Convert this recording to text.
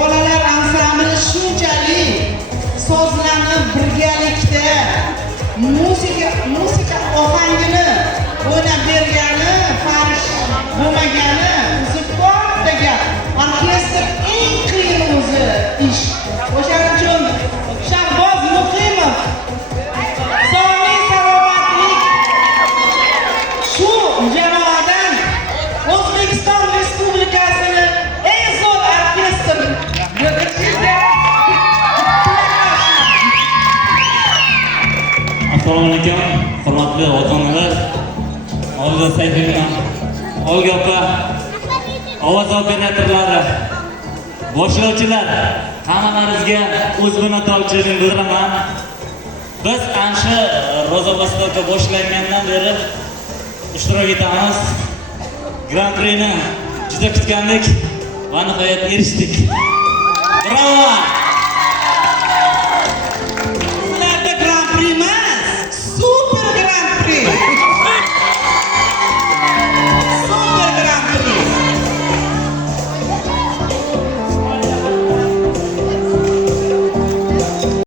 bolalar ansambli shunchalik sozlanib birgalikda musiqa ohangini o'ynab bergani, farish bo'lmagani o'zi katta gap. Orkestr eng qiyin o'zi ish. O'shaning uchun Shahboz Muqimov sog'lik salomatlik shu jamoadan O'zbekiston Respublikasini eng zo'r orkestr Assalomu alaykum, hurmatli ota-onalar, Olga Sayfullo, Olga opa, ovoz operatorlari, boshlovchilar, hammalaringizga o'z minnatdorchiligimni bildiraman. Biz ancha ro'za-bastoga boshlangandan beri ishtirok etamiz. Grand Prixni juda kutgandik va nihoyat erishdik. Bravo!